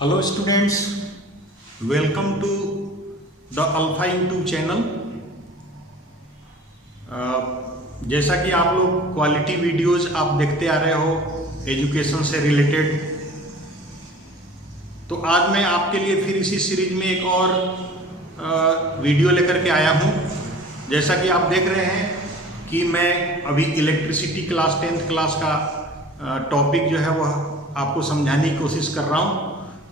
Hello students, welcome to the Alpha YouTube channel. जैसा कि आप लोग क्वालिटी वीडियोस आप देखते आ रहे हो एजुकेशन से रिलेटेड, तो आज मैं आपके लिए फिर इसी सीरीज में एक और वीडियो लेकर के आया हूं। जैसा कि आप देख रहे हैं कि मैं अभी इलेक्ट्रिसिटी क्लास 10th क्लास का टॉपिक जो है वह आपको समझाने की कोशिश कर रहा हूं।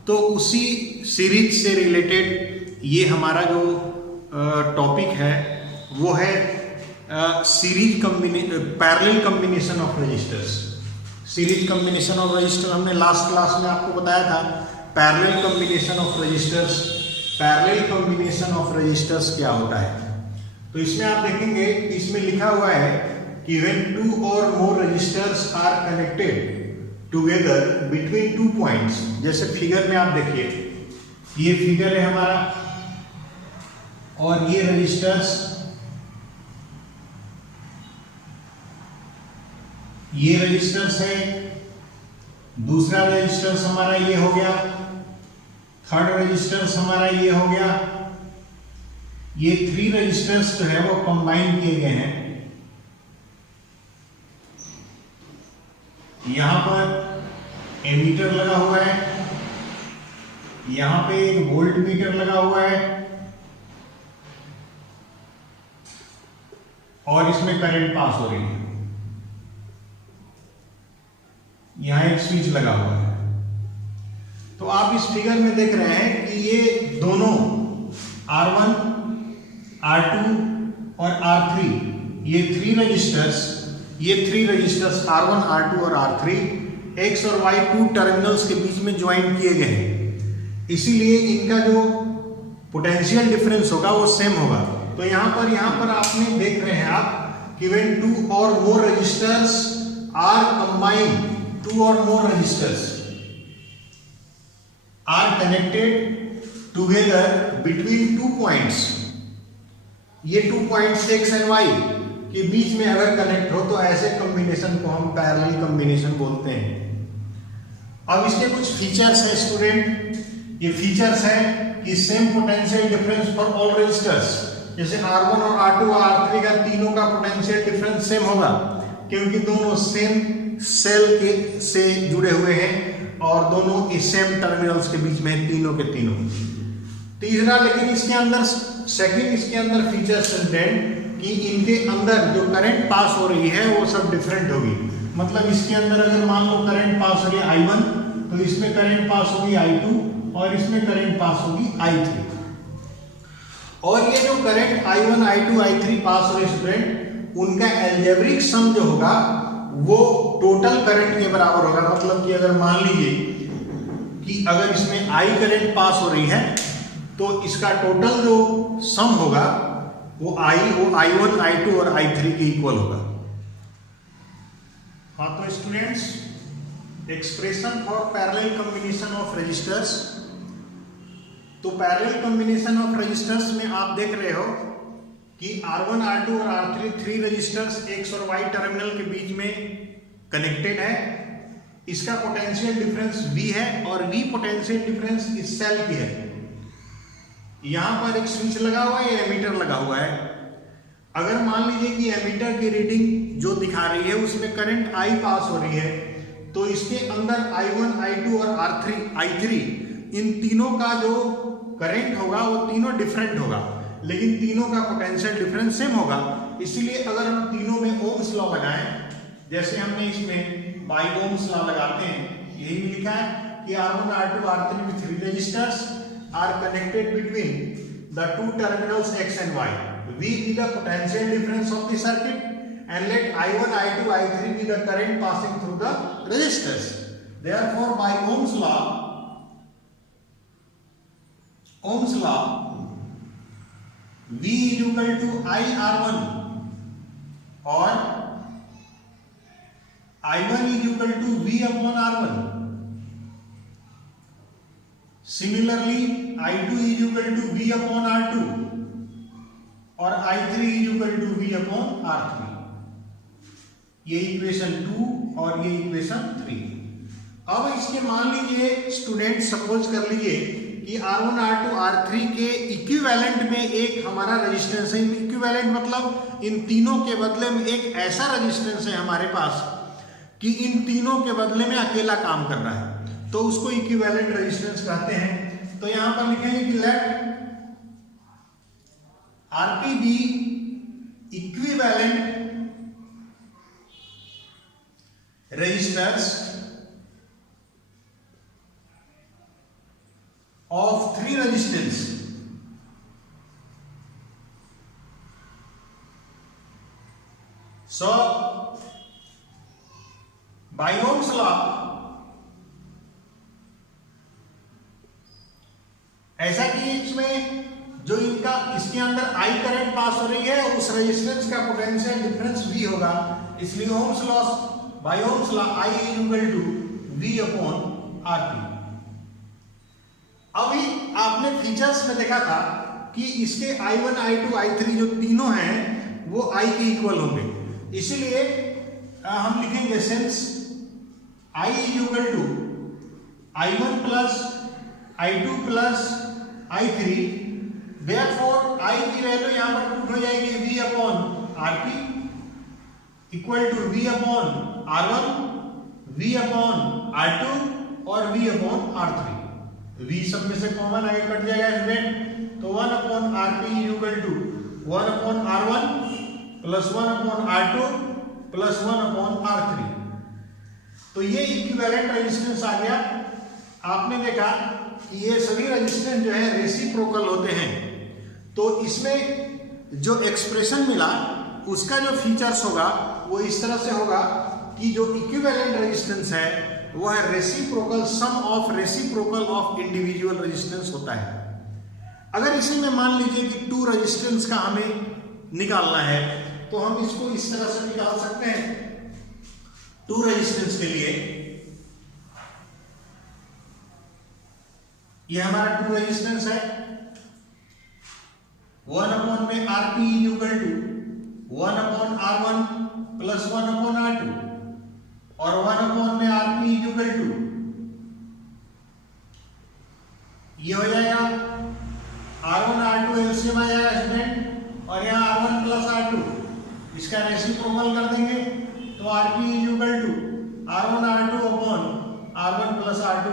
तो उसी सीरीज से रिलेटेड ये हमारा जो टॉपिक है वो है parallel combination of resistors. Series combination of resistor हमने लास्ट क्लास में आपको बताया था। Parallel combination of resistors, parallel combination of resistors क्या होता है? तो इसमें आप देखेंगे, इसमें लिखा हुआ है कि व्हेन टू और more resistors are connected together between 2 points. जैसे फिगर में आप देखिए, ये फिगर है हमारा और ये रजिस्टर्स, ये रजिस्टर्स है। दूसरा रजिस्टर्स हमारा ये हो गया, थर्ड रजिस्टर्स हमारा ये हो गया। ये 3 रजिस्टर्स जो है वो कंबाइन किए गए हैं। यहां पर एमीटर लगा हुआ है, यहां पे एक वोल्ट मीटर लगा हुआ है और इसमें करंट पास हो रही है। यहां एक स्विच लगा हुआ है। तो आप इस फिगर में देख रहे हैं कि ये दोनों R1, R2 और R3, ये 3 रजिस्टर्स R1, R2 और R3 X और Y 2 टर्मिनल्स के बीच में ज्वाइन किए गए हैं। इसीलिए इनका जो पोटेंशियल डिफरेंस होगा वो सेम होगा। तो यहां पर आपने देख रहे हैं आप कि व्हेन 2 और मोर रजिस्टर्स आर कंबाइंड, 2 और more resistors are connected together between 2 points. ये 2 पॉइंट्स X एंड Y के बीच में अगर कनेक्ट हो तो ऐसे कॉम्बिनेशन को हम पैरेलल कॉम्बिनेशन बोलते हैं। अब इसके कुछ फीचर्स हैं स्टूडेंट। ये फीचर्स हैं कि same potential difference for all resistors. जैसे R1 और R2 और R3 का तीनों का पोटेंशियल डिफरेंस सेम होगा, क्योंकि दोनों सेम सेल के से जुड़े हुए हैं और दोनों इस सेम टर्मिनल्स के बीच में हैं, तीनों के तीनों। तीसरा, लेकिन इसके अंदर फीचर स्टूडेंट कि इनके अंदर जो करंट पास हो रही है वो सब डिफरेंट होगी। मतलब इसके अंदर अगर मान लो करंट पास हो रही है I1, तो इसमें करंट पास होगी I2 और इसमें करंट पास होगी I3। और ये जो करंट I1, I2, I3 पास हो रही स्टूडेंट, उनका एल्जेब्रिक सम जो होगा वो टोटल करंट के बराबर होगा। मतलब कि अगर मान लीजिए कि अगर इसमें I करंट पास हो रही है तो इसका टोटल जो सम होगा वो I1, I2 और I3 के इक्वल होगा। हाँ, तो students, expression for parallel combination of resistors. तो पैरेलल कॉम्बिनेशन ऑफ रजिस्टर्स में आप देख रहे हो कि R1, R2 और R3 3 रजिस्टर्स X और Y टर्मिनल के बीच में कनेक्टेड है। इसका पोटेंशियल डिफरेंस V है और V पोटेंशियल डिफरेंस इस सेल की है। यहां पर एक स्विच लगा हुआ है, एमीटर लगा हुआ है। अगर मान लीजिए कि एमीटर की रीडिंग जो दिखा रही है उसमें करंट I पास हो रही है, तो इसके अंदर I1, I2 और I3 इन तीनों का जो करंट होगा वो तीनों डिफरेंट होगा, लेकिन तीनों का पोटेंशियल डिफरेंस सेम होगा। इसलिए अगर हम तीनों में ओम्स लॉ लगाएं, जैसे हमने इसमें बाई ओम्स लॉ लगाते हैं, यही भी लिखा है कि R1, R2, R3 with 3 registers are connected between the 2 terminals X and Y. V be the potential difference of the circuit and let I1, I2, I3 be the current passing through the resistors. Therefore, by Ohm's law, V is equal to IR1 or I1 is equal to V upon R1. Similarly, I2 is equal to V upon R2 और I3 is equal to V upon R3। ये equation 2 और ये equation 3। अब इसके मान लीजिए student, suppose कर लीजिए कि R1 R2 R3 के इक्विवेलेंट में एक हमारा रेजिस्टेंस है। इक्विवेलेंट मतलब इन तीनों के बदले में एक ऐसा रेजिस्टेंस है हमारे पास कि इन तीनों के बदले में अकेला काम कर रहा है, तो उसको इक्विवेलेंट रेजिस्टेंस कहते हैं। तो यहां पर लिखेंगे कि let Rp be equivalent resistors of three resistance. So by Ohm's law, ऐसा कि इसमें जो इनका इसके अंदर I करंट पास हो रही है, उस रेजिस्टेंस का पोटेंशियल डिफरेंस V होगा, इसलिए Ohm's law, by Ohm's law I is equal to V upon RP। अभी आपने फीचर्स में देखा था कि इसके I1 I2 I3 जो तीनों हैं वो I के इक्वल होंगे, इसीलिए हम लिखेंगे since I is equal to I1 plus I2 plus I3, therefore I की वैल्यू यहां पर पुट हो जाएगी V upon RP equal to V upon R1, V upon R2 और V अपॉन R3। V सब में से कॉमन आगे कट जाएगा स्टूडेंट, तो 1 upon RP equal to 1 upon R1 plus 1 upon R2 plus 1 upon R3। तो ये इक्विवेलेंट रेजिस्टेंस आ गया। आपने देखा कि ये सभी रेजिस्टेंस जो है रेसिप्रोकल होते हैं, तो इसमें जो एक्सप्रेशन मिला उसका जो फीचर्स होगा वो इस तरह से होगा कि जो इक्विवेलेंट रेजिस्टेंस है वो है reciprocal sum of reciprocal of individual resistance होता है। अगर इसी में मान लीजिए कि टू रेजिस्टेंस का हमें निकालना है तो हम इसको इस तरह से निकाल सकते हैं। टू रेजिस्टेंस के लिए ये हमारा टू रेजिस्टेंस है, 1 अपॉन में RP equal to 1 upon R1 plus 1 upon R2 और 1 अपॉन में RP इक्वल टू ये हो जाएगा R1 R2 एलसीएम आ जाएगा स्टूडेंट, और यहाँ R1 प्लस R2 इसका रेसिप्रोकल कर देंगे तो RP equal to R1 R2 upon R1 plus R2।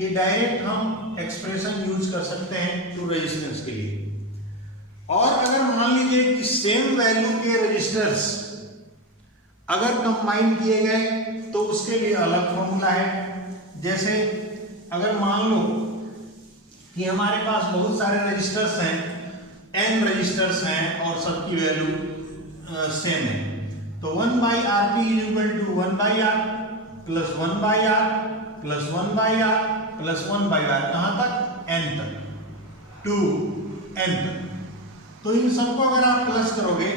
ये डायरेक्ट हम एक्सप्रेशन यूज कर सकते हैं टू रेजिस्टेंस के लिए। और अगर मान लीजिए कि सेम वैल्यू के रेजिस्टर्स अगर कंबाइन किए गए तो उसके लिए अलग फॉर्मूला है। जैसे अगर मान लो कि हमारे पास बहुत सारे रजिस्टर्स हैं, n रजिस्टर्स हैं और सबकी वैल्यू सेम है, तो 1 by RP is equal to 1 by R plus 1 by R plus 1 by R plus 1 by R, कहां तक? n तक, टू n तक। तो इन सबको अगर आप प्लस करोगे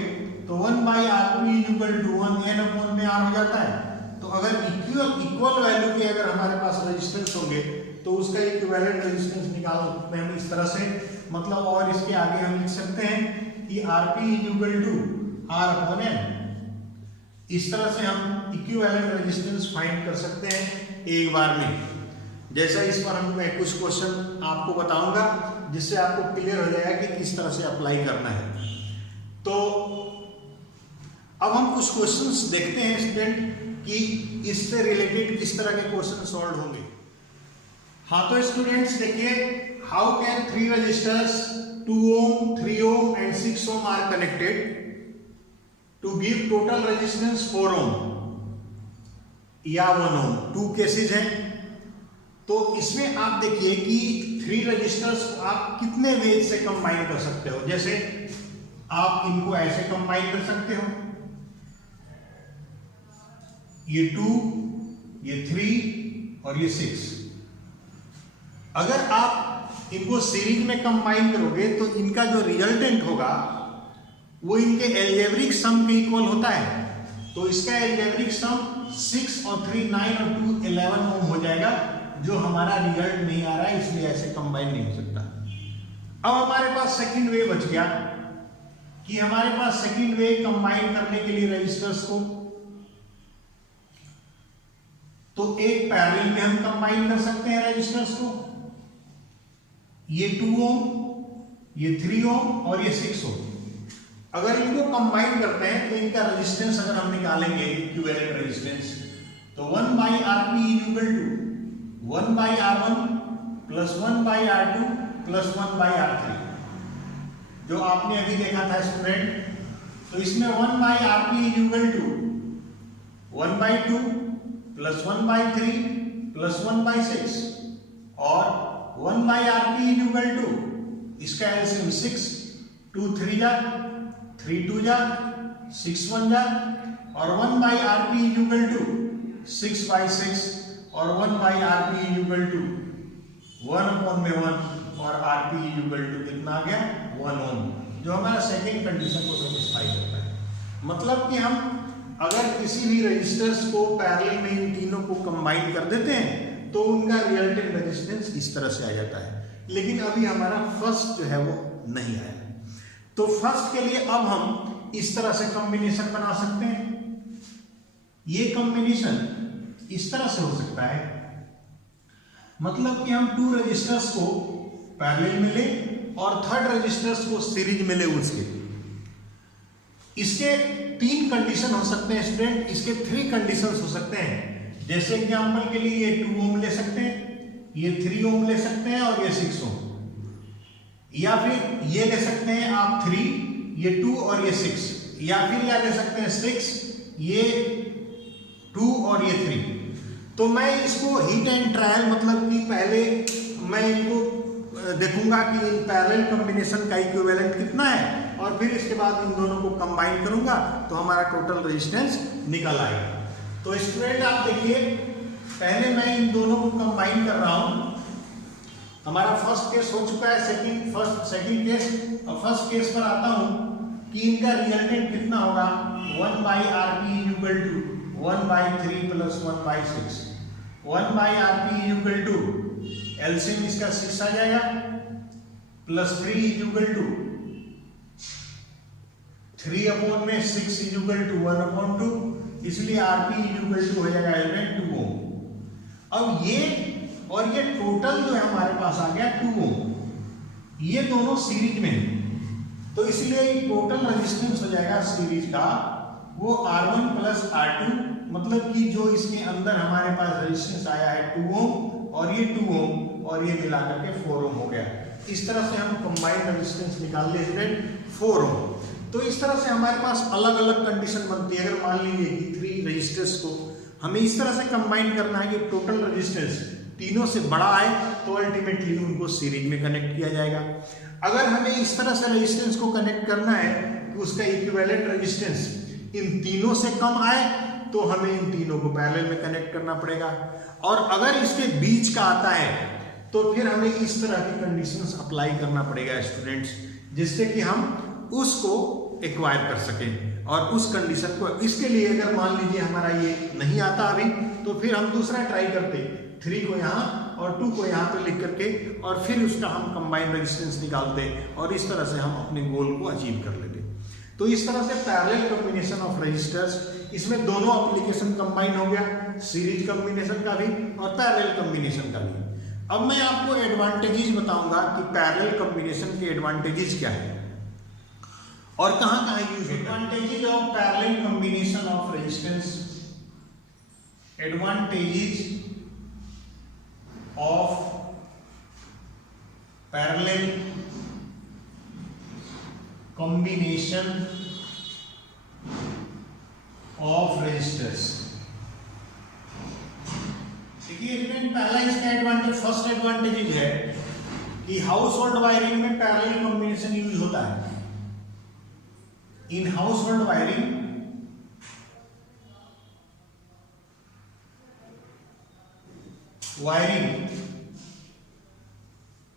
तो 1 by RP equal to 1 n upon में R हो जाता है। तो अगर इक्वल वैल्यू के अगर हमारे पास रेजिस्टेंस होंगे तो उसका इक्विवेलेंट रेजिस्टेंस निकाल सकते हैं हम इस तरह से, मतलब और इसके आगे हम लिख सकते हैं कि RP equal to R upon n। इस तरह से हम इक्विवेलेंट रेजिस्टेंस फाइंड कर सकते हैं एक बार में। जैसा इस पर मैं कुछ क्वेश्चन आपको बताऊंगा जिससे आपको क्लियर हो जाएगा कि किस तरह से अप्लाई करना है। तो अब हम कुछ क्वेश्चंस देखते हैं स्टूडेंट कि इससे रिलेटेड किस तरह के क्वेश्चन सॉल्व होंगे। हाँ तो स्टूडेंट्स देखिए, how can 3 resistors 2 ohm 3 ohm and 6 ohm are connected to give total resistance 4 ohm या 1 ohm। 2 केसेस हैं, तो इसमें आप देखिए कि 3 रजिस्टर्स आप कितने वेज से कंबाइन कर सकते हो। जैसे आप इनको ऐसे कंबाइन कर सकते हो, ये 2, ये 3 और ये 6। अगर आप इनको सीरीज में कंबाइन करोगे तो इनका जो रिजल्टेंट होगा वो इनके एल्जेब्रिक सम के इक्वल होता है। तो इसका एल्जेब्रिक सम 6 और 3 9 और 2 11 ओम हो जाएगा, जो हमारा रिजल्ट नहीं आ रहा है, इसलिए ऐसे कंबाइन नहीं हो सकता। अब हमारे पास सेकंड वे बच गया कि हमारे पास सेकंड वे कंबाइन करने के लिए रजिस्टर्स को, तो एक पैरेलल में हम कंबाइन कर सकते हैं रेजिस्टर्स को, ये 2 ओम, ये 3 ओम और ये 6 ओम। अगर इनको कंबाइन करते हैं तो इनका रेजिस्टेंस अगर हम निकालेंगे इक्विवेलेंट रेजिस्टेंस, तो 1/Rp equal to 1/R1 plus 1/R2 plus 1/R3, जो आपने अभी देखा था स्टूडेंट। तो इसमें 1/Rp equal to 1/2 plus 1/3 plus 1/6 और 1/Rp इक्वल टू इसका एलसीएम 6, 2 3 जा, 3 2 जा, 6 1 जा, और 1/Rp इक्वल टू 6/6 और 1/Rp इक्वल टू 1/1 और Rp इक्वल टू कितना आ गया 1 ओम, जो हमारा सेकेंड कंडीशन को सेटिस्फाई करता है। मतलब कि हम अगर किसी भी रजिस्टर्स को पैरेलल में इन तीनों को कंबाइन कर देते हैं तो उनका रिजल्टेंट रेजिस्टेंस इस तरह से आ जाता है। लेकिन अभी हमारा फर्स्ट जो है वो नहीं आया, तो फर्स्ट के लिए अब हम इस तरह से कॉम्बिनेशन बना सकते हैं। ये कॉम्बिनेशन इस तरह से हो सकता है, मतलब कि हम 2 रजिस्टर्स को पैरेलल में लें और थर्ड रजिस्टर्स को सीरीज में लें उसके। इसके 3 कंडीशन हो सकते हैं स्टूडेंट, इसके 3 कंडीशंस हो सकते हैं। जैसे एग्जांपल के लिए ये 2 ओम ले सकते हैं, ये 3 ओम ले सकते हैं और ये 6 ओम, या फिर ये ले सकते हैं आप 3, ये 2 और ये 6, या फिर या ले सकते हैं 6, ये 2 और ये 3। तो मैं इसको हिट एंड ट्रायल, मतलब कि पहले मैं इनको देखूंगा कि इन पैरेलल कॉम्बिनेशन का इक्विवेलेंट कितना है, और फिर इसके बाद इन दोनों को कंबाइन करूंगा तो हमारा टोटल रेजिस्टेंस निकल आएगा। तो स्टूडेंट आप देखिए, पहले मैं इन दोनों को कंबाइन कर रहा हूं। हमारा फर्स्ट केस हो चुका है, सेकंड केस, और फर्स्ट केस पर आता हूं कि इनका रिजल्टेंट कितना होगा 1/Rp equal to 1/3 plus 1/6, 1/Rp equal to LCM इसका 6 आ जाएगा, प्लस 3 इक्वल टू 3 अपॉन में 6 इक्वल टू 1/2, इसलिए Rp इक्वल टू हो जाएगा 2 ओम। अब ये और ये टोटल जो है हमारे पास आ गया 2 ओम, ये दोनों सीरीज में है, तो इसलिए टोटल रेजिस्टेंस हो जाएगा सीरीज का वो R1 प्लस R2, मतलब कि जो इसके अंदर हमारे पास रेजिस्टेंस आया है 2 ओम और ये 2 ओम और ये मिलाकर के 4 ओम हो गया। इस तरह से हम कंबाइंड रेजिस्टेंस निकाल लिए स्टूडेंट 4 ओम। तो इस तरह से हमारे पास अलग अलग कंडीशन बनती है। अगर मान लीजिए कि 3 रजिस्टर्स को हमें इस तरह से कंबाइन करना है कि टोटल रेजिस्टेंस तीनों से बड़ा आए, तो अल्टीमेटली उनको सीरीज में कनेक्ट किया जाएगा। अगर हमें इस तरह से रेजिस्टेंस को कनेक्ट करना है कि उसका इक्विवेलेंट रेजिस्टेंस इन तीनों से कम आए, तो हमें इन तीनों को पैरेलल में कनेक्ट करना पड़ेगा। और अगर इसके बीच का आता है तो फिर हमें इस तरह की कंडीशंस अप्लाई करना पड़ेगा स्टूडेंट्स, जिससे कि हम उसको एक्वायर कर सकें और उस कंडीशन को। इसके लिए अगर मान लीजिए हमारा ये नहीं आता अभी, तो फिर हम दूसरा ट्राई करते, 3 को यहाँ और 2 को यहाँ पे लिख करके, और फिर उसका हम कंबाइंड रेजिस्टेंस निकालते और इस तरह से हम अपने गोल को अचीव कर लेते। तो इस तरह से पैरेलल कॉम्बिनेशन ऑफ रजिस्टर्स, इसमें दोनों एप्लीकेशन कंबाइन हो गया, सीरीज कॉम्बिनेशन का भी और पैरेलल कॉम्बिनेशन का भी। अब मैं आपको एडवांटेजेस बताऊंगा कि पैरेलल कॉम्बिनेशन के एडवांटेजेस क्या है और कहां कहां use. Advantages of parallel combination of resistance, advantages of parallel combination of resistors. देखिए स्टूडेंट, पहला इसका एडवांटेज, फर्स्ट एडवांटेज है कि हाउस होल्ड वायरिंग में पैरेलल कॉम्बिनेशन यूज होता है। In household wiring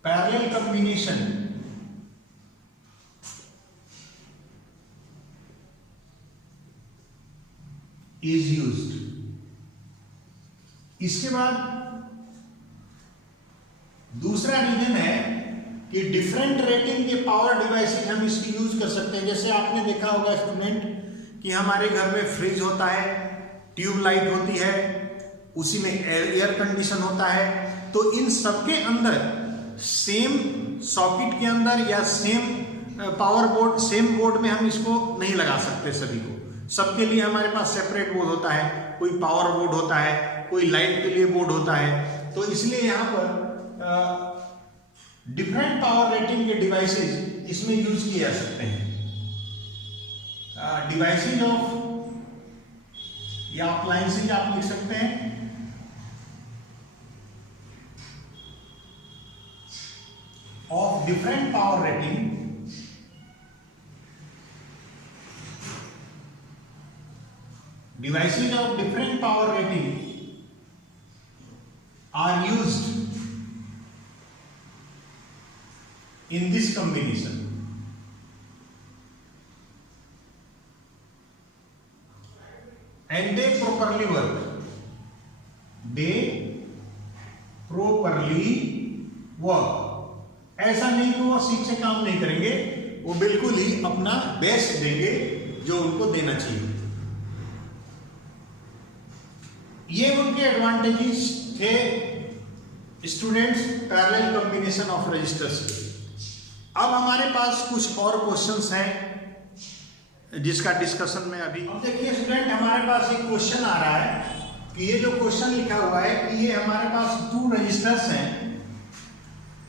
parallel combination is used. इसके बाद दूसरा रीजन है कि डिफरेंट रेटिंग के पावर डिवाइसेस हम इसकी यूज कर सकते हैं। जैसे आपने देखा होगा स्टूडेंट कि हमारे घर में फ्रिज होता है, ट्यूबलाइट होती है, उसी में एयर कंडीशन होता है। तो इन सबके अंदर सेम सॉकेट के अंदर या same power board, same board में हम इसको नहीं लगा सकते सभी को। सबके लिए हमारे पास सेपरेट बोर्ड होता है, कोई पावर बोर्ड होता है, कोई लाइट के लिए बोर्ड होता है। तो इसलिए यहाँ पर डिफरेंट पावर रेटिंग के डिवाइसेस इसमें यूज किए जा सकते हैं। डिवाइसेज ऑफ या अप्लायंसेज आप लिख सकते हैं। Of different power rating devices of different power rating are used in this combination. And they properly work. They properly work. ऐसा नहीं कि वो ठीक से काम नहीं करेंगे, वो बिल्कुल ही अपना बेस्ट देंगे जो उनको देना चाहिए। ये उनके एडवांटेजेस थे students parallel combination of resistors के। अब हमारे पास कुछ और क्वेश्चंस हैं जिसका डिस्कशन में अभी। अब देखिए स्टूडेंट, हमारे पास एक क्वेश्चन आ रहा है कि ये जो क्वेश्चन लिखा हुआ है कि ये हमारे पास 2 रजिस्टर्स हैं,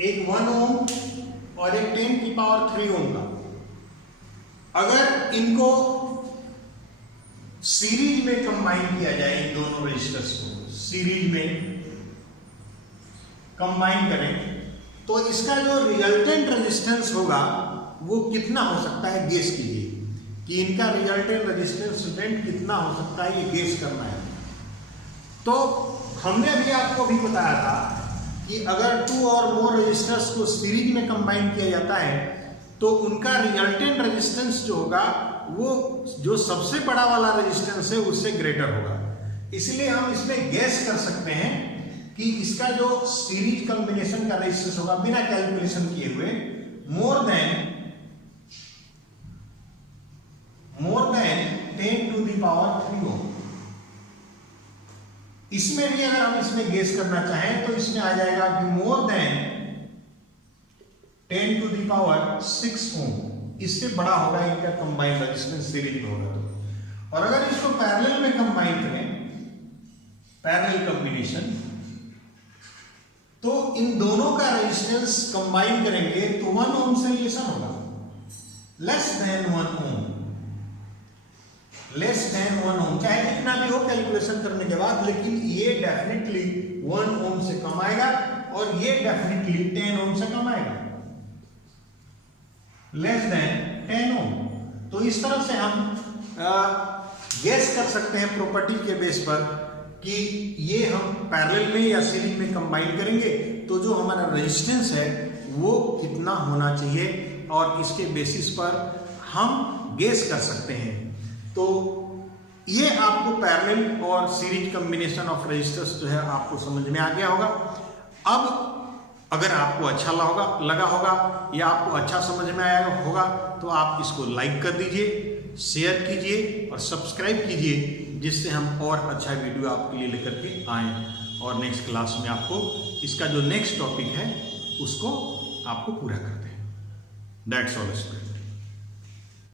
एक 1 ओम और एक 10⁻³ ओम का। अगर इनको सीरीज में कंबाइन किया जाए, इन दोनों रजिस्टर्स को सीरीज में कंबाइन करें तो इसका जो रिजल्टेंट रेजिस्टेंस होगा वो कितना हो सकता है, गेस कीजिए कि इनका रिजल्टेंट रेजिस्टेंस कितना हो सकता है, ये गेस करना है। तो हमने अभी आपको भी बताया था कि अगर 2 और मोर रजिस्टर्स को सीरीज में कंबाइन किया जाता है तो उनका रिजल्टेंट रेजिस्टेंस जो होगा वो जो सबसे बड़ा वाला रेजिस्टेंस है उससे ग्रेटर होगा। इसलिए हम इसमें गैस कर सकते हैं कि इसका जो सीरीज कॉम्बिनेशन का रेजिस्टेंस होगा बिना कैलकुलेशन किए हुए मोर देन 10⁻³ ओम। इसमें भी अगर हम इसमें गेस करना चाहें तो इसमें आ जाएगा कि मोर देन 10⁻⁶ ओम। इससे बड़ा होगा इनका कंबाइंड रेजिस्टेंस सीरीज में होगा तो। और अगर इसको पैरेलल में कंबाइन करें, पैरेलल कॉम्बिनेशन, तो इन दोनों का रेजिस्टेंस कंबाइन करेंगे तो 1 ओम से लेसन होगा, लेस देन 1 ओम, लेस देन 1 ओम। चाहे कितना भी हो कैलकुलेशन करने के बाद, लेकिन ये डेफिनेटली 1 ओम से कम आएगा और ये डेफिनेटली 10 ओम से कम आएगा, लेस देन 10 ओम। तो इस तरह से हम गेस कर सकते हैं प्रॉपर्टी के बेस पर कि ये हम पैरेलल में या सीरीज में कंबाइन करेंगे तो जो हमारा रेजिस्टेंस है वो कितना होना चाहिए, और इसके बेसिस पर हम गेस कर सकते हैं। तो ये आपको पैरेलल और सीरीज कॉम्बिनेशन ऑफ रजिस्टर्स जो है आपको समझ में आ गया होगा। अब अगर आपको अच्छा लगा होगा या आपको अच्छा समझ में आया होगा तो आप इसको लाइक कर दीजिए, शेयर कीजिए और सब्सक्राइब कीजिए, जिससे हम और अच्छा वीडियो आपके लिए लेकर के आएँ और नेक्स्ट क्लास में आपको इसका जो नेक्स्ट टॉपिक है उसको आपको पूरा कर दें। That's all student.